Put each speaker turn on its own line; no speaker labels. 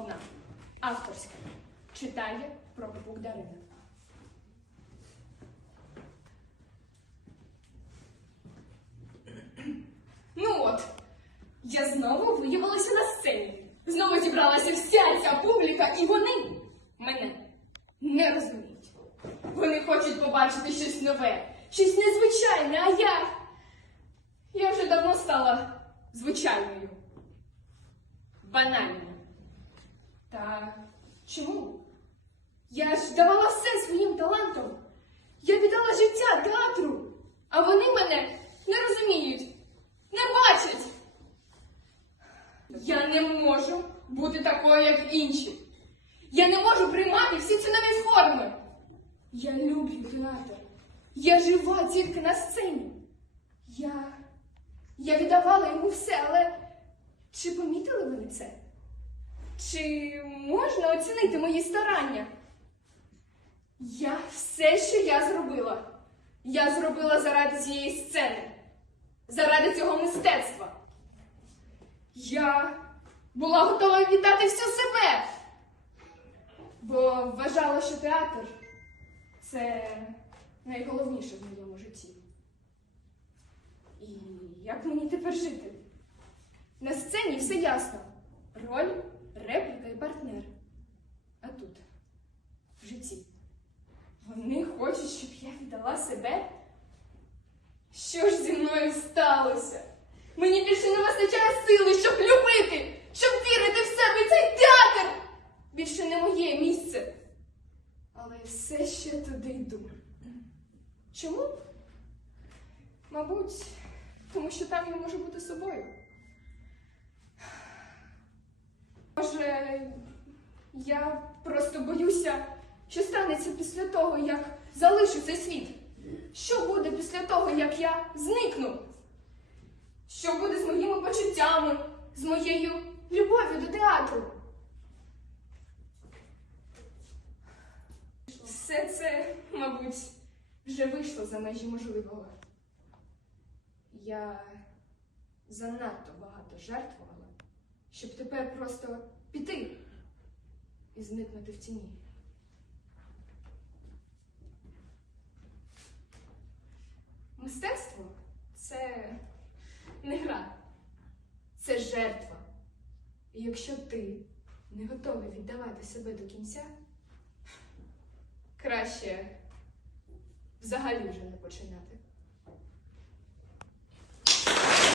одна. Авторська. Читає Прокопук Дарина. Ну от, я знову виявилася на сцені. Знову зібралася вся ця публіка, і вони мене не розуміють. Вони хочуть побачити щось нове, щось незвичайне, а я. Я вже давно стала звичайною, банальною. Та чому? Я ж давала все своїм талантом. Я віддала життя театру, а вони мене не розуміють, не бачать. Я не можу бути такою, як інші. Я не можу приймати всі ці нові форми. Я люблю театр. Я жива тільки на сцені. Я. Я віддавала йому все, але чи помітили вони це? Чи можна оцінити мої старання? Я все, що я зробила, я зробила заради цієї сцени, заради цього мистецтва. Я була готова віддати всю себе, бо вважала, що театр це найголовніше в моєму житті. І як мені тепер жити? На сцені все ясно. Роль, партнер. А тут, в житті, вони хочуть, щоб я віддала себе? Що ж зі мною сталося? Мені більше не вистачає сили, щоб любити, щоб вірити в себе цей театр. Більше не моє місце. Але все ще туди йду. Чому? Мабуть, тому що там я можу бути собою. Може, я просто боюся, що станеться після того, як залишу цей світ. Що буде після того, як я зникну? Що буде з моїми почуттями, з моєю любов'ю до театру? Все це, мабуть, вже вийшло за межі можливого. Я занадто багато жертвувала, щоб тепер просто піти і зникнути в тіні. Мистецтво це не гра, це жертва. І якщо ти не готовий віддавати себе до кінця, краще взагалі вже не починати.